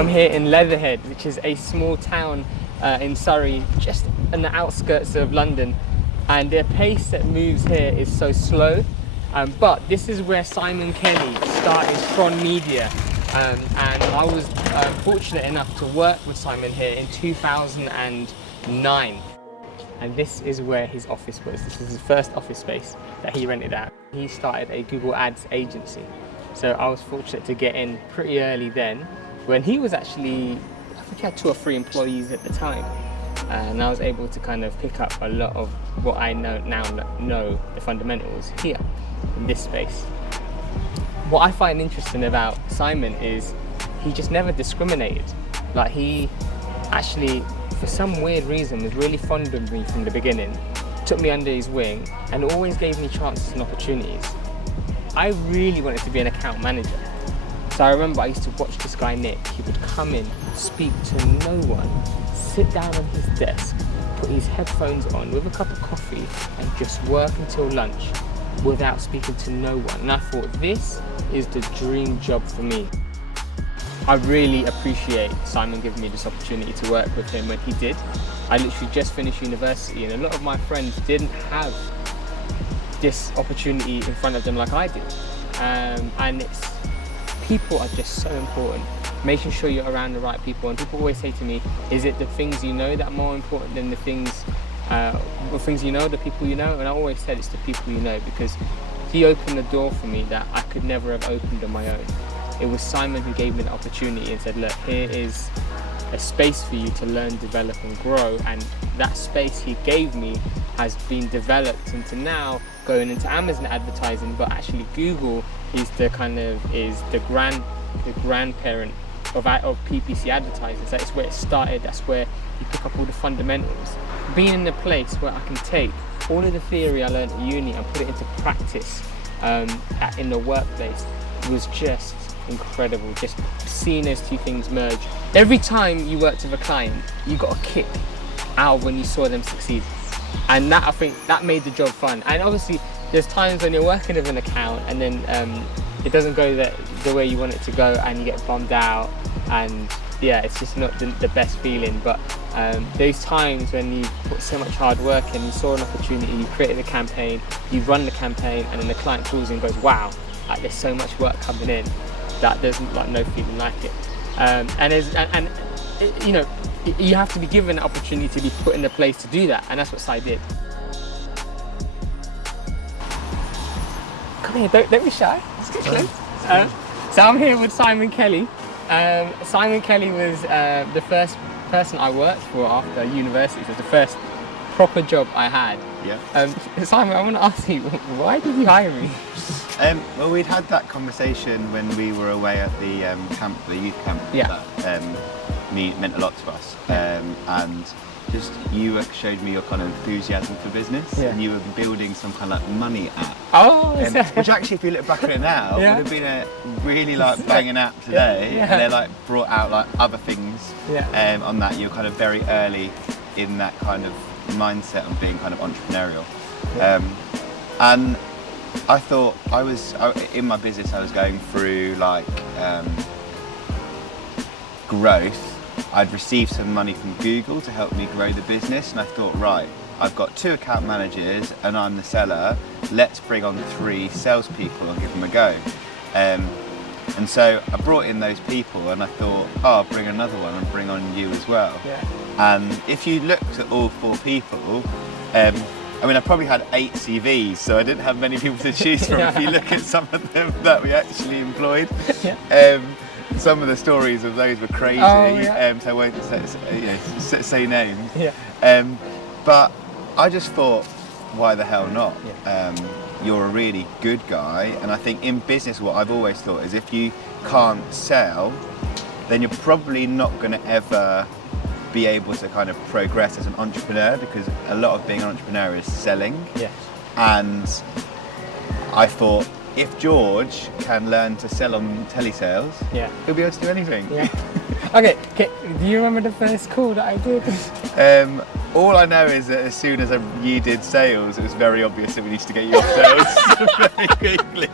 I'm here in Leatherhead, which is a small town in Surrey, just on the outskirts of London. And the pace that moves here is so slow. But this is where Simon Kelly started TRON Media. And I was fortunate enough to work with Simon here in 2009. And this is where his office was. This is his first office space that he rented out. He started a Google Ads agency. So I was fortunate to get in pretty early then, when he was actually, I think he had 2 or 3 employees at the time. And I was able to kind of pick up a lot of what I now know the fundamentals here in this space. What I find interesting about Simon is he just never discriminated. Like, he actually, for some weird reason, was really fond of me from the beginning, took me under his wing, and always gave me chances and opportunities. I really wanted to be an account manager. So I remember I used to watch this guy Nick. He would come in, speak to no one, sit down on his desk, put his headphones on with a cup of coffee, and just work until lunch without speaking to no one. And I thought, this is the dream job for me. I really appreciate Simon giving me this opportunity to work with him when he did. I literally just finished university, and a lot of my friends didn't have this opportunity in front of them like I did. And people are just so important. Making sure you're around the right people. And people always say to me, is it the things you know that are more important than the things you know, the people you know? And I always said it's the people you know, because he opened the door for me that I could never have opened on my own. It was Simon who gave me the opportunity and said, look, here is a space for you to learn, develop and grow. And that space he gave me has been developed into now going into Amazon advertising, but actually Google is the grandparent of PPC advertising. So that's where it started, that's where you pick up all the fundamentals. Being in a place where I can take all of the theory I learned at uni and put it into practice in the workplace was just incredible. Just seeing those 2 things merge. Every time you worked with a client, you got a kick out of when you saw them succeed. And that, I think, that made the job fun. And obviously, there's times when you're working with an account and then it doesn't go the way you want it to go, and you get bummed out, and yeah, it's just not the best feeling. But those times when you put so much hard work and you saw an opportunity, you created a campaign, you run the campaign, and then the client calls and goes, wow, like, there's so much work coming in, that there's like no feeling like it. You know, you have to be given an opportunity to be put in a place to do that, and that's what Si did. Come here, don't be shy. Let's get close. So I'm here with Simon Kelly. Simon Kelly was the first person I worked for after university. It was the first proper job I had. Yeah. Simon, I want to ask you, why did you hire me? Well, we'd had that conversation when we were away at the camp, the youth camp. Yeah. That meant a lot to us. And just you showed me your kind of enthusiasm for business, and you were building some kind of like money app. Oh, which actually, if you look back at it now, would have been a really like banging app today. And they like brought out like other things on that. You were kind of very early in that kind of mindset of being kind of entrepreneurial. And I thought in my business I was going through like growth. I'd received some money from Google to help me grow the business, and I thought, right, I've got 2 account managers and I'm the seller, let's bring on 3 salespeople and give them a go. And so I brought in those people, and I thought, oh, I'll bring another one and bring on you as well. And if you looked at all 4 people, I mean, I probably had 8 CVs, so I didn't have many people to choose from. If you look at some of them that we actually employed. Some of the stories of those were crazy, so I won't say names. But I just thought, why the hell not? You're a really good guy, and I think in business what I've always thought is if you can't sell, then you're probably not going to ever be able to kind of progress as an entrepreneur, because a lot of being an entrepreneur is selling. And I thought, if George can learn to sell on telesales, he'll be able to do anything. Okay, do you remember the first call that I did? All I know is that as soon as you did sales, it was very obvious that we needed to get you off sales very quickly.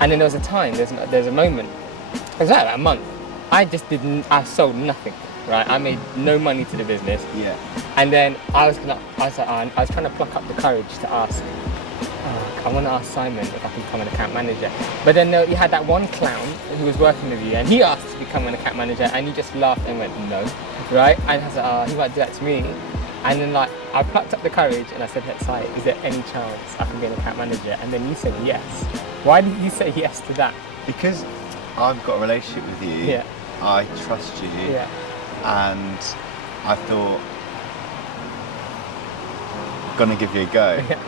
And then there was a time, there's a moment, it was like a month, I just didn't. I sold nothing, right? I made no money to the business. Yeah. And then I was trying to pluck up the courage to ask. I want to ask Simon if I can become an account manager. But then you had that one clown who was working with you, and he asked to become an account manager, and you just laughed and went, no, right? And I was like, he might do that to me. And then like, I plucked up the courage and I said, let's say, is there any chance I can be an account manager? And then you said yes. Why did you say yes to that? Because I've got a relationship with you. Yeah. I trust you. Yeah. And I thought, gonna give you a go. Yeah.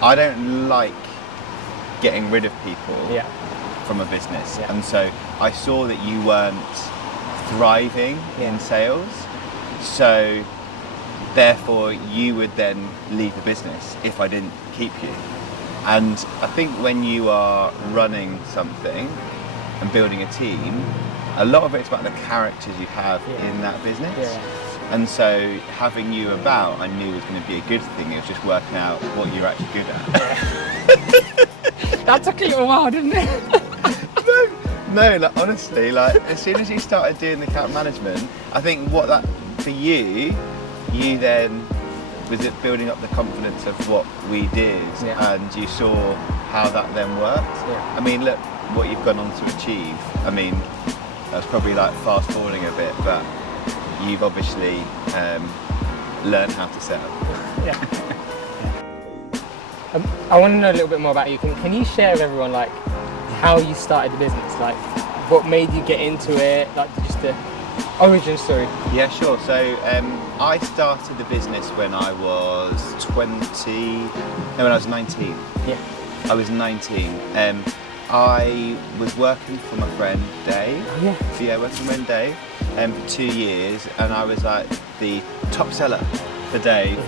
I don't like getting rid of people Yeah. from a business. Yeah. And so I saw that you weren't thriving in sales. So therefore you would then leave the business if I didn't keep you. And I think when you are running something and building a team, a lot of it's about the characters you have in that business. Yeah. And so having you about, I knew was going to be a good thing. It was just working out what you're actually good at. That took a little while, didn't it? No, like, honestly, like as soon as you started doing the account management, I think what that for you then was it building up the confidence of what we did, and you saw how that then worked. Yeah. I mean, look what you've gone on to achieve. I mean, that's probably like fast forwarding a bit, but you've obviously learned how to sell. Yeah. I want to know a little bit more about you. Can you share with everyone like how you started the business? Like what made you get into it? Like just the origin story. Yeah, sure. So I started the business when I was when I was 19. Yeah. I was 19. I was working for my friend Dave. Oh, yeah. Yeah, working for my friend Dave for 2 years, and I was like the top seller for Dave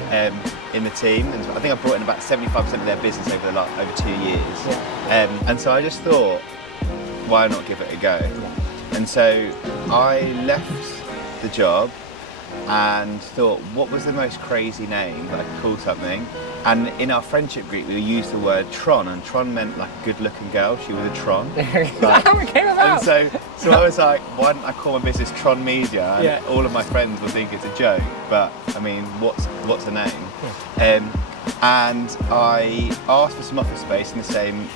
in the team. And I think I brought in about 75% of their business over 2 years. Yeah. And so I just thought, why not give it a go? Yeah. And so I left the job and thought, what was the most crazy name that I could call something? And in our friendship group, we used the word TRON, and TRON meant like a good-looking girl. She was a TRON. That's how it came about. And so I was like, why don't I call my business TRON Media? And all of my friends will think it's a joke, but I mean, what's the name? And I asked for some office space in the same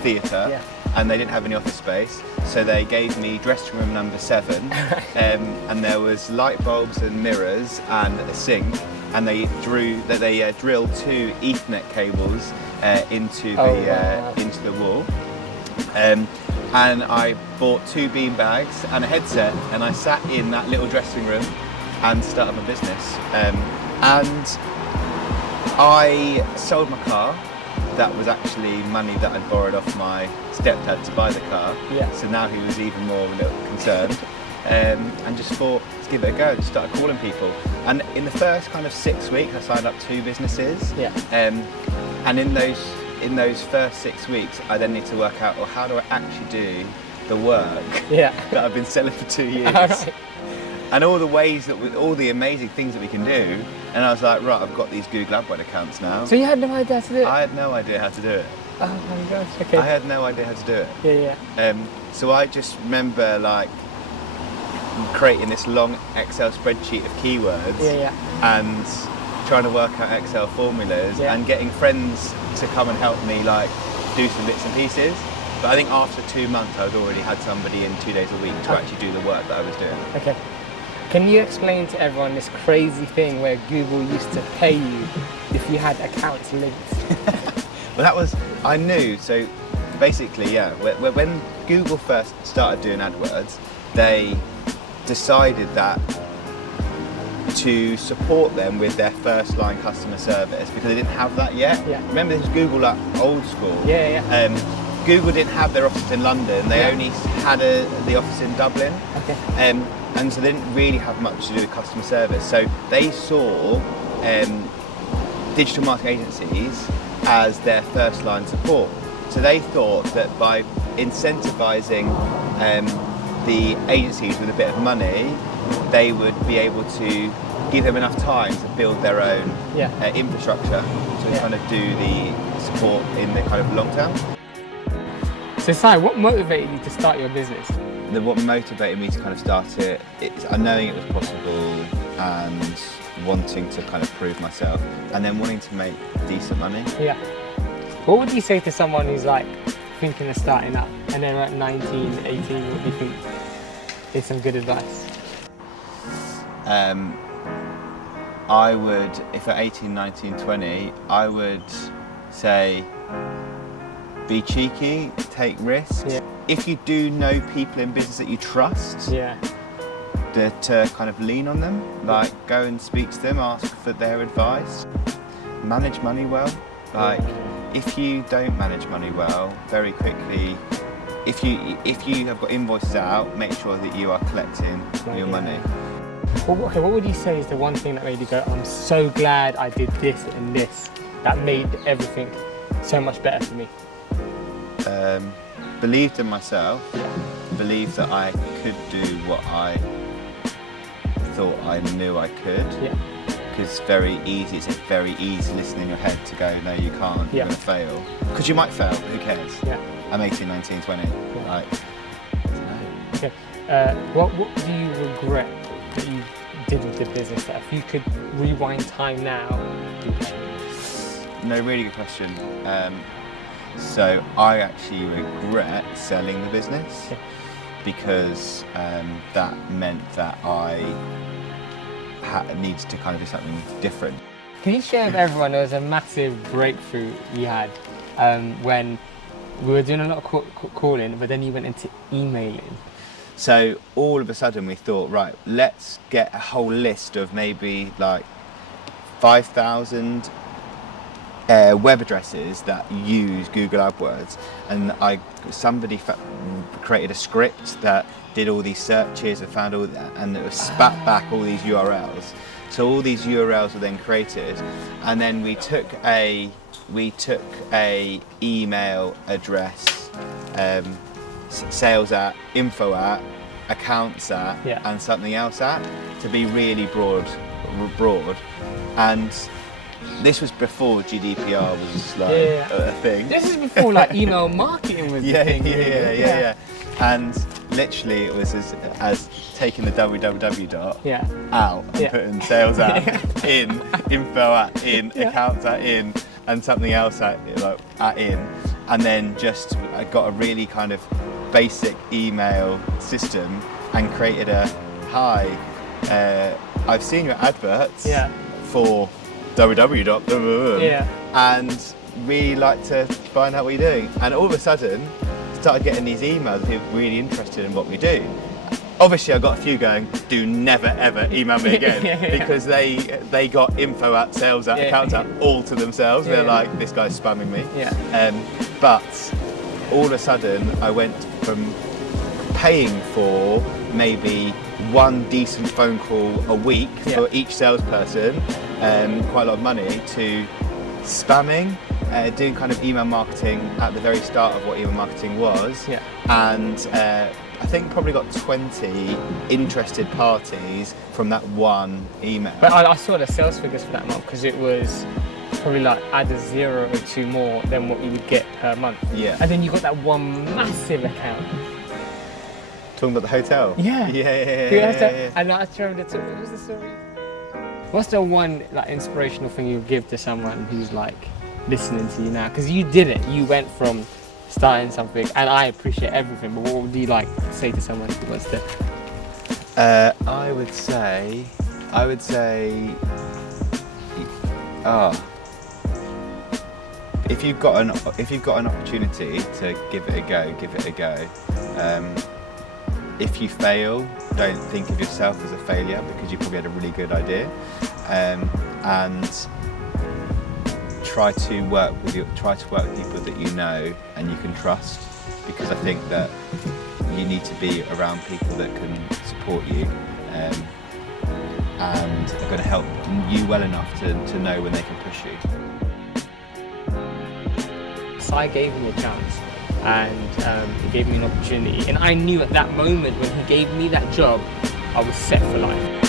theatre, and they didn't have any office space, so they gave me dressing room number 7, and there was light bulbs and mirrors and a sink, and they drilled 2 Ethernet cables into the wall. And I bought 2 bean bags and a headset, and I sat in that little dressing room and started my business. And I sold my car. That was actually money that I'd borrowed off my stepdad to buy the car. Yeah. So now he was even more a little concerned. And just thought, let's give it a go. Just started calling people. And in the first kind of 6 weeks, I signed up 2 businesses. Yeah. And in those first 6 weeks, I then need to work out, well, how do I actually do the work that I've been selling for 2 years? Right. And all the ways all the amazing things that we can do. And I was like, right, I've got these Google AdWords accounts now. So you had no idea how to do it? I had no idea how to do it. Oh my gosh, okay. I had no idea how to do it. Yeah. So I just remember like creating this long Excel spreadsheet of keywords and trying to work out Excel formulas and getting friends to come and help me like do some bits and pieces. But I think after 2 months I already had somebody in 2 days a week to actually do the work that I was doing. Okay. Can you explain to everyone this crazy thing where Google used to pay you if you had accounts linked? Well, that was, I knew, so basically, when Google first started doing AdWords, they decided that to support them with their first line customer service, because they didn't have that yet. Yeah. Remember, this was Google like old school. Google didn't have their office in London, they only had the office in Dublin. Okay. And so they didn't really have much to do with customer service. So they saw digital marketing agencies as their first line support. So they thought that by incentivizing the agencies with a bit of money, they would be able to give them enough time to build their own infrastructure to kind of do the support in the kind of long term. So Si, what motivated you to start your business? what motivated me to kind of start it is knowing it was possible and wanting to kind of prove myself, and then wanting to make decent money. Yeah. What would you say to someone who's like thinking of starting up and they're at 19, 18, what do you think is some good advice? I would, if at 18, 19, 20, I would say be cheeky, take risks. Yeah. If you do know people in business that you trust, Yeah. to kind of lean on them, like go and speak to them, ask for their advice. Manage money well. Like if you don't manage money well, very quickly, if you have got invoices out, make sure that you are collecting your money. Well, okay, what would you say is the one thing that made you go, I'm so glad I did this and this, that made everything so much better for me? Believed in myself, believed that I could do what I thought I knew I could. Yeah. Because it's very easy listening in your head to go, no you can't, you're going to fail. Because you might fail, who cares? Yeah. I'm 18, 19, 20, like, I don't know. Okay. What do you regret that you did with the business, that if you could rewind time now, you would change? No, really good question. So I actually regret selling the business because that meant that I needed to kind of do something different. Can you share with everyone, there was a massive breakthrough you had when we were doing a lot of calling, but then you went into emailing. So all of a sudden we thought, right, let's get a whole list of maybe like 5,000 web addresses that use Google AdWords, and somebody created a script that did all these searches and found all that, and it was spat back all these URLs. So all these URLs were then created, and then we took a email address, sales at, info at, accounts at, and something else at, to be really broad, and this was before GDPR was like a thing. This is before like email marketing was a thing. Yeah. And literally it was as taking the www out and putting sales at in, info at in, accounts at in, and something else at in, and then just I got a really kind of basic email system and created a hi. I've seen your adverts for www. And we like to find out what you're doing. And all of a sudden, started getting these emails of people really interested in what we do. Obviously, I got a few going, do never ever email me again, because they got info at, sales at, accounts at all to themselves. They're like, this guy's spamming me. But all of a sudden, I went from paying for maybe one decent phone call a week for each salesperson, quite a lot of money, to spamming, doing kind of email marketing at the very start of what email marketing was, and I think probably got 20 interested parties from that one email. But I saw the sales figures for that month, because it was probably like add a 0 or 2 more than what you would get per month. And then you got that one massive account. Talking about the hotel? Yeah. Yeah. And I remember what was the story? What's the one like inspirational thing you would give to someone who's like listening to you now? Because you did it. You went from starting something, and I appreciate everything. But what would you like to say to someone who wants to? I would say, if you've got an opportunity to give it a go, give it a go. If you fail, don't think of yourself as a failure, because you probably had a really good idea, and try to work with people that you know and you can trust, because I think that you need to be around people that can support you and are going to help you well enough to know when they can push you. So I gave him a chance, and he gave me an opportunity, and I knew at that moment when he gave me that job, I was set for life.